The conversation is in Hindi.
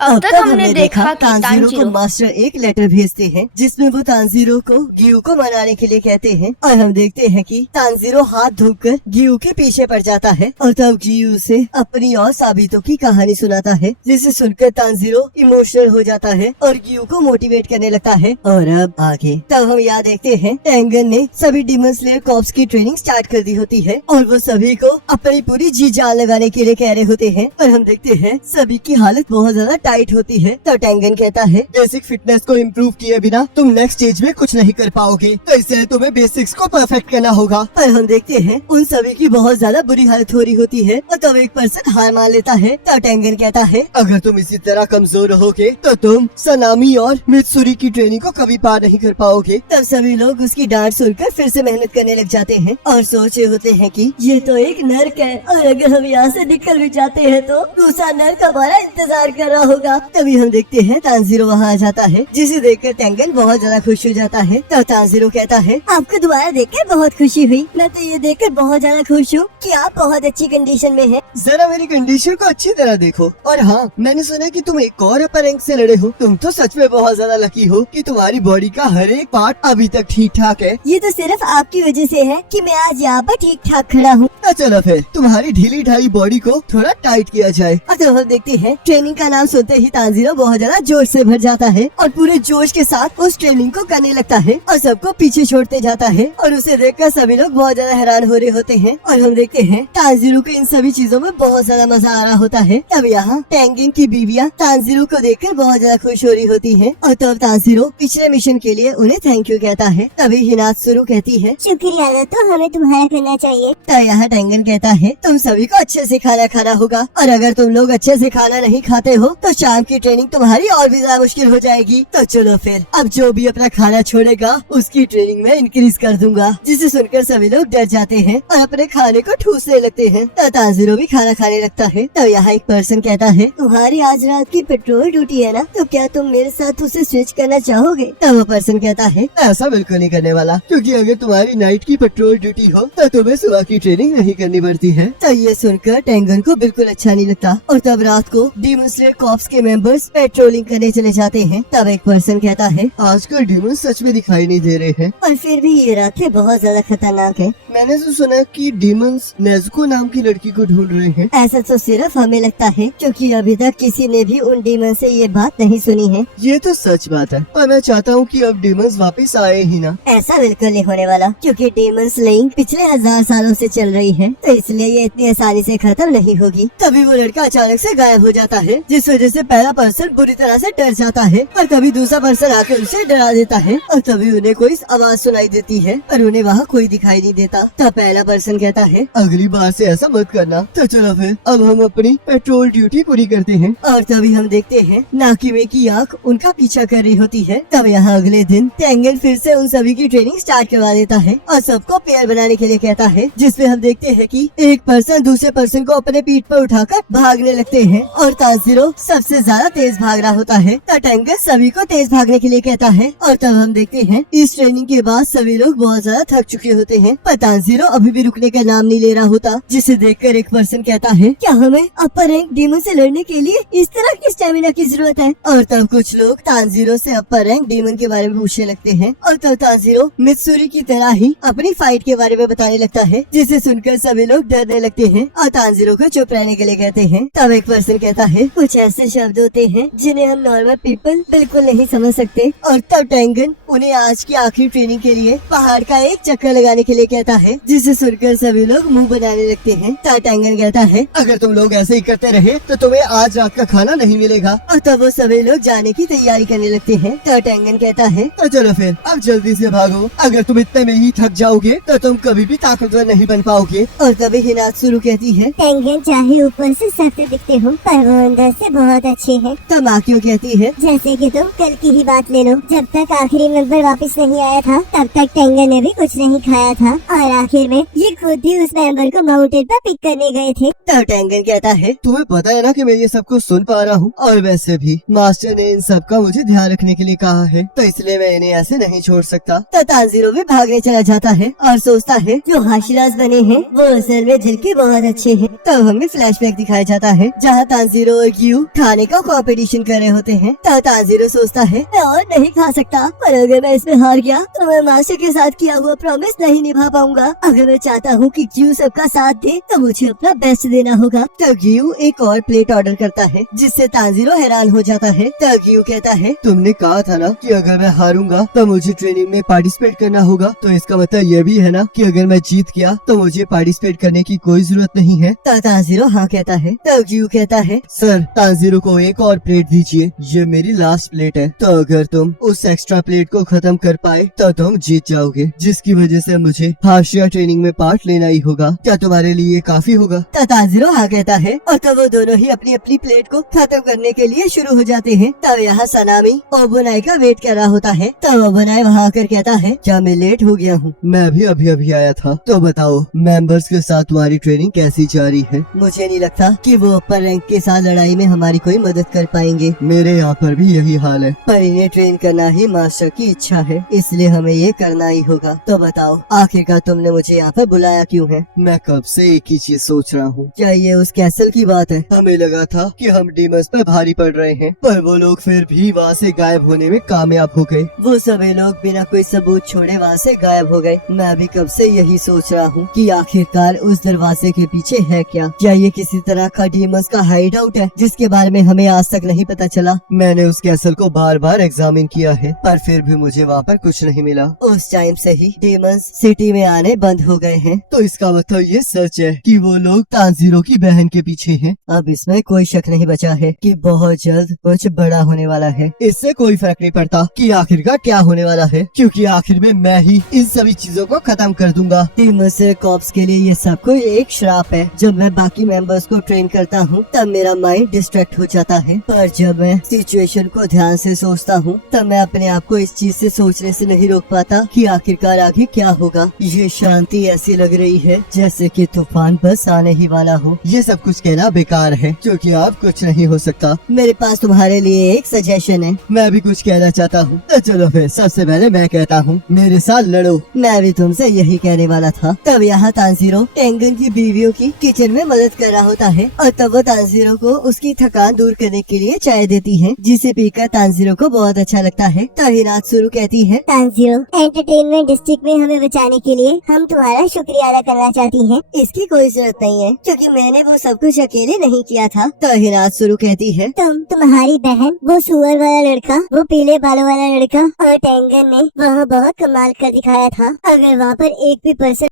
अब तक हमने देखा कि तानजीरो को तानजीरो मास्टर एक लेटर भेजते हैं जिसमें वो तानजीरो को गियू को मनाने के लिए कहते हैं और हम देखते हैं कि तानजीरो हाथ धोकर गियू के पीछे पड़ जाता है और तब गियू उसे अपनी और साबितों की कहानी सुनाता है जिसे सुनकर तानजीरो इमोशनल हो जाता है और गियू को मोटिवेट करने लगता है। और अब आगे तब हम यहाँ देखते हैं टेंगन ने सभी डीमन स्लेयर कॉर्प्स की ट्रेनिंग स्टार्ट कर दी होती है और वो सभी को अपनी पूरी जी जान लगाने के लिए कह रहे होते हैं और हम देखते हैं सभी की हालत बहुत ज्यादा टाइट होती है। तो टेंगन कहता है बेसिक फिटनेस को इम्प्रूव किए बिना तुम नेक्स्ट स्टेज में कुछ नहीं कर पाओगे, तो इसलिए तुम्हें बेसिक्स को परफेक्ट करना होगा। और हम देखते हैं उन सभी की बहुत ज्यादा बुरी हालत हो रही होती है और तब एक पर्सन हार मान लेता है। तो टेंगन कहता है अगर तुम इसी तरह कमजोर रहोगे तो तुम सनामी और मित्सुरी की ट्रेनिंग को कभी पार नहीं कर पाओगे। तब सभी लोग उसकी डांट सुनकर फिर से मेहनत करने लग जाते हैं और सोच रहे होते हैं कि ये तो एक नर्क है और अगर हम यहाँ से निकल भी जाते हैं तो दूसरा नर्क हमारा इंतजार कर रहा होगा। तभी हम देखते हैं तानजीरो वहाँ आ जाता है जिसे देखकर टेंगन बहुत ज्यादा खुश हो जाता है। तो तानजीरो कहता है आपको दोबारा देखकर बहुत खुशी हुई। मैं तो ये देखकर बहुत ज्यादा खुश हूँ कि आप बहुत अच्छी कंडीशन में हैं। जरा मेरी कंडीशन को अच्छी तरह देखो। और हाँ, मैंने सुना कि तुम एक और अपर रैंक से लड़े हो। तुम तो सच में बहुत ज्यादा लकी हो कि तुम्हारी बॉडी का हर एक पार्ट अभी तक ठीक ठाक है। ये तो सिर्फ आपकी वजह से है कि मैं आज यहाँ पर ठीक ठाक खड़ा हूँ। तो चलो फिर तुम्हारी ढीली ढाली बॉडी को थोड़ा टाइट किया जाए। और जब हम देखते हैं ट्रेनिंग का नाम सुनते ही तानजीरो बहुत ज्यादा जोश से भर जाता है और पूरे जोश के साथ उस ट्रेनिंग को करने लगता है और सबको पीछे छोड़ते जाता है और उसे देखकर सभी लोग बहुत ज्यादा हैरान हो रहे होते हैं। और हम देखते हैं तानजीरो को इन सभी चीजों में बहुत ज्यादा मजा आ रहा होता है। तब यहाँ टेंगिन की बीवियाँ तानजीरो को देखकर बहुत ज्यादा खुश हो रही होती है और तब तानजीरो पिछले मिशन के लिए उन्हें थैंक यू कहता है। तभी हिनात्सुरु कहती है शुक्रिया, तो हमें तुम्हारा करना चाहिए। तो यहाँ टेंगन कहता है तुम सभी को अच्छे से खाना खाना होगा और अगर तुम लोग अच्छे से खाना नहीं खाते हो तो शाम की ट्रेनिंग तुम्हारी और भी ज्यादा मुश्किल हो जाएगी। तो चलो फिर अब जो भी अपना खाना छोड़ेगा उसकी ट्रेनिंग में इंक्रीज कर दूंगा। जिसे सुनकर सभी लोग डर जाते हैं और अपने खाने को ठूसने लगते हैं। तो तानजीरो भी खाना खाने लगता है। तो यहाँ एक पर्सन कहता है तुम्हारी आज रात की पेट्रोल ड्यूटी है ना, तो क्या तुम मेरे साथ उसे स्विच करना चाहोगे? तो वो पर्सन कहता है ऐसा बिल्कुल नहीं करने वाला, क्योंकि अगर तुम्हारी नाइट की पेट्रोल ड्यूटी हो तो तुम्हें सुबह की ट्रेनिंग नहीं करनी पड़ती है। तो ये सुनकर टेंगन को बिल्कुल अच्छा नहीं लगता और तब रात को डीमन स्लेयर कॉर्प्स के मेंबर्स पेट्रोलिंग करने चले जाते हैं। तब एक पर्सन कहता है आजकल डीमन सच में दिखाई नहीं दे रहे हैं और फिर भी ये रातें बहुत ज्यादा खतरनाक है। मैंने तो सुना कि डीमंस नेज़ुको नाम की लड़की को ढूंढ रहे हैं। ऐसा तो सिर्फ हमें लगता है क्योंकि अभी तक किसी ने भी उन डीमन से ये बात नहीं सुनी है। ये तो सच बात है, पर मैं चाहता हूँ कि अब डीमंस वापस आए ही ना। ऐसा बिल्कुल नहीं होने वाला क्योंकि डीमन स्लेइंग पिछले 1000 सालों से चल रही है, तो इसलिए ये इतनी आसानी से खत्म नहीं होगी। तभी वो लड़का अचानक से गायब हो जाता है जिस वजह से पहला पर्सन बुरी तरह से डर जाता है और तभी दूसरा पर्सन आकर उसे डरा देता है और तभी उन्हें कोई आवाज सुनाई देती है पर उन्हें वहाँ कोई दिखाई नहीं देता। तब पहला पर्सन कहता है अगली बार से ऐसा मत करना। तो चलो फिर अब हम अपनी पेट्रोल ड्यूटी पूरी करते हैं। और तभी हम देखते हैं नाकिमे की आँख उनका पीछा कर रही होती है। तब यहाँ अगले दिन टेंगन फिर से उन सभी की ट्रेनिंग स्टार्ट करवा देता है और सबको पेयर बनाने के लिए कहता है, जिसमें हम देखते हैं कि एक पर्सन दूसरे पर्सन को अपने पीठ पर उठाकर भागने लगते हैं और तानजीरो सबसे ज्यादा तेज भाग रहा होता है। तो टेंगन सभी को तेज भागने के लिए कहता है और तब हम देखते हैं इस ट्रेनिंग के बाद सभी लोग बहुत ज्यादा थक चुके होते हैं पर तानजीरो अभी भी रुकने का नाम नहीं ले रहा होता। जिसे देखकर एक पर्सन कहता है क्या हमें अपर रैंक डीमन से लड़ने के लिए इस तरह की स्टेमिना की जरूरत है? और तब कुछ लोग तानजीरो से अपर रैंक डीमन के बारे में पूछने लगते हैं और तब तानजीरो मित्सुरी की तरह ही अपनी फाइट के बारे में बताने लगता है जिसे सुनकर सभी लोग डरने लगते हैं और तानजीरो को चुप रहने के लिए कहते हैं। तब एक पर्सन कहता है कुछ ऐसे शब्द होते हैं जिन्हें हम नॉर्मल पीपल बिल्कुल नहीं समझ सकते। और तब टेंगन उन्हें आज की आखिरी ट्रेनिंग के लिए पहाड़ का एक चक्कर लगाने के लिए कहता है जिसे सुनकर सभी लोग मुंह बनाने लगते हैं। तब टेंगन कहता है अगर तुम लोग ऐसे ही करते रहे तो तुम्हें आज रात का खाना नहीं मिलेगा। और तब वो सभी लोग जाने की तैयारी करने लगते हैं। तब टेंगन कहता है तो चलो फिर अब जल्दी से भागो। अगर तुम इतने में ही थक जाओगे तो तुम कभी भी ताकतवर नहीं बन पाओगे। और तभी हिनात्सुरु कहती है टेंगन चाहे ऊपर से सख्त दिखते हो पर वो अंदर से बहुत अच्छे हैं। तब माकियो कहती है जैसे कि तुम कल की ही बात ले लो, जब तक आखिरी मेंबर वापस नहीं आया था तब तक टेंगन ने भी कुछ नहीं खाया था और आखिर में ये खुद ही उस मेंबर को माउंटेन पर पिक करने गए थे। तब टेंगन कहता है तुम्हें पता है ना कि मैं ये सब कुछ सुन पा रहा हूँ और वैसे भी मास्टर ने इन सब का मुझे ध्यान रखने के लिए कहा है, तो इसलिए मैं इन्हें ऐसे नहीं छोड़ सकता। तो तानजीरो भी भागने चला जाता है और सोचता है जो हाशिराज बने हैं वो असल में दिल के बहुत अच्छे हैं। तब हमें फ्लैशबैक दिखाया जाता है जहाँ तानजीरो और गियू खाने का कंपटीशन कर रहे होते हैं। तांजीरो सोचता है मैं और नहीं खा सकता, पर अगर मैं इसमें हार गया तो मैं मास्टर के साथ किया हुआ प्रॉमिस नहीं निभा पाऊंगा। अगर मैं चाहता हूँ कि ग्यू सबका साथ दे तो मुझे अपना बेस्ट देना होगा। तब ग्यू एक और प्लेट ऑर्डर करता है, जिससे तांजीरो हैरान हो जाता है। तब ग्यू कहता है तुमने कहा था ना कि अगर मैं हारूंगा तो मुझे ट्रेनिंग में पार्टिसिपेट करना होगा, तो इसका मतलब ये भी है ना कि अगर मैं जीत गया तो मुझे पार्टिसिपेट करने की कोई जरूरत नहीं है। तांजीरो हाँ कहता है। तब ग्यू कहता है सर, तांजीरो को एक और प्लेट दीजिए, ये मेरी लास्ट प्लेट है। तो अगर तुम उस एक्स्ट्रा प्लेट को खत्म कर पाए तो तुम जीत जाओगे, जिसकी वजह से मुझे हाशिया ट्रेनिंग में पार्ट लेना ही होगा। क्या तुम्हारे लिए काफी होगा? तांजीरो हाँ कहता है और तब वो दोनों ही अपनी अपनी प्लेट को खत्म करने के लिए शुरू हो जाते हैं। तब यहाँ सनामी ओबोनाई का वेट कर रहा होता है। तब ओबोनाई वहाँ आकर कहता है क्या मैं लेट हो गया हूँ? मैं भी अभी आया था। तो बताओ मेंबर्स के साथ तुम्हारी ट्रेनिंग कैसी जा रही है? मुझे नहीं लगता कि वो अपर रैंक के साथ लड़ाई में हमारी कोई मदद कर पाएंगे। मेरे यहाँ पर भी यही हाल है। पर इन्हें ट्रेन करना ही मास्टर की इच्छा है, इसलिए हमें ये करना ही होगा। तो बताओ आखिरकार तुमने मुझे यहाँ पर बुलाया क्यों है? मैं कब से एक ही चीज सोच रहा हूँ। क्या ये उस कैसल की बात है? हमें लगा था कि हम डीमंस पर भारी पड़ रहे हैं, पर वो लोग फिर भी वहाँ से गायब होने में कामयाब हो गए। वो सभी लोग बिना कोई सबूत छोड़े वहाँ से गायब हो गए। मैं भी कब से यही सोच रहा हूँ कि आखिरकार उस दरवाजे के पीछे है क्या ये किसी तरह का डीमंस का हाइड आउट है जिसके बारे में हमें आज तक नहीं पता चला? मैंने उस कैसल को बार बार एग्जामिन किया है, पर फिर भी मुझे वहाँ पर कुछ नहीं मिला। उस टाइम से ही डीमंस सिटी में आने बंद हो गए हैं। तो इसका मतलब ये सच है कि वो लोग तांजीरो की बहन के पीछे हैं। अब इसमें कोई शक नहीं बचा है कि बहुत जल्द कुछ बड़ा होने वाला है। इससे कोई फर्क नहीं पड़ता कि आखिरकार क्या होने वाला है, क्योंकि आखिर में मैं ही इन सभी चीजों को खत्म कर दूंगा। डीमंस कॉप्स के लिए ये सब कोई एक श्राप है। जब मैं बाकी मेंबर्स को ट्रेन करता हूँ तब मेरा माइंड डिस्ट्रैक्ट हो जाता है, पर जब मैं सिचुएशन को ध्यान से सोचता हूँ तब मैं अपने आप को इस चीज से सोचने से नहीं रोक पाता कि आखिरकार आगे क्या होगा। ये शांति ऐसी लग रही है जैसे कि तूफान बस आने ही वाला हो। ये सब कुछ कहना बेकार है, क्योंकि अब कुछ नहीं हो सकता। मेरे पास तुम्हारे लिए एक सजेशन है। मैं भी कुछ कहना चाहता हूँ। तो चलो फिर सबसे पहले मैं कहता हूँ, मेरे साथ लड़ो। मैं भी तुमसे यही कहने वाला था। तब यहाँ तांजीरो टेंगन की बीवियों की किचन में मदद कर रहा होता है और तब वो तांजीरो को उसकी थकान दूर करने के लिए चाय देती है, जिसे पीकर तांजीरो को बहुत अच्छा लगता है। तभी नात्सुरू कहती है तांजीरो, एंटरटेनमेंट डिस्ट्रिक्ट में हमें बचाने के लिए हम तुम्हारा शुक्रिया अदा करना चाहती हैं। इसकी कोई जरूरत नहीं है क्योंकि मैंने वो सब कुछ अकेले नहीं किया था। तभी नात्सुरू कहती है तुम्हारी बहन, वो सुअर वाला लड़का, वो पीले बालों वाला लड़का और टेंगन ने वहाँ बहुत कमाल कर दिखाया था। अगर वहाँ पर एक भी पर्सन